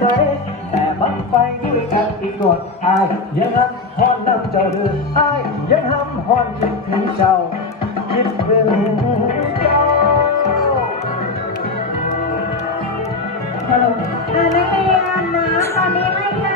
ใสแต่บังไฟด้วยกันอีกหนวดอายยังห้ำห้อนน้ำเจ้าเดืออายยังห้ำห้อนคิดถึงเจ้าคิดถึงเจ้าฮัลโหลนักเรียนนะตอนนี้ให้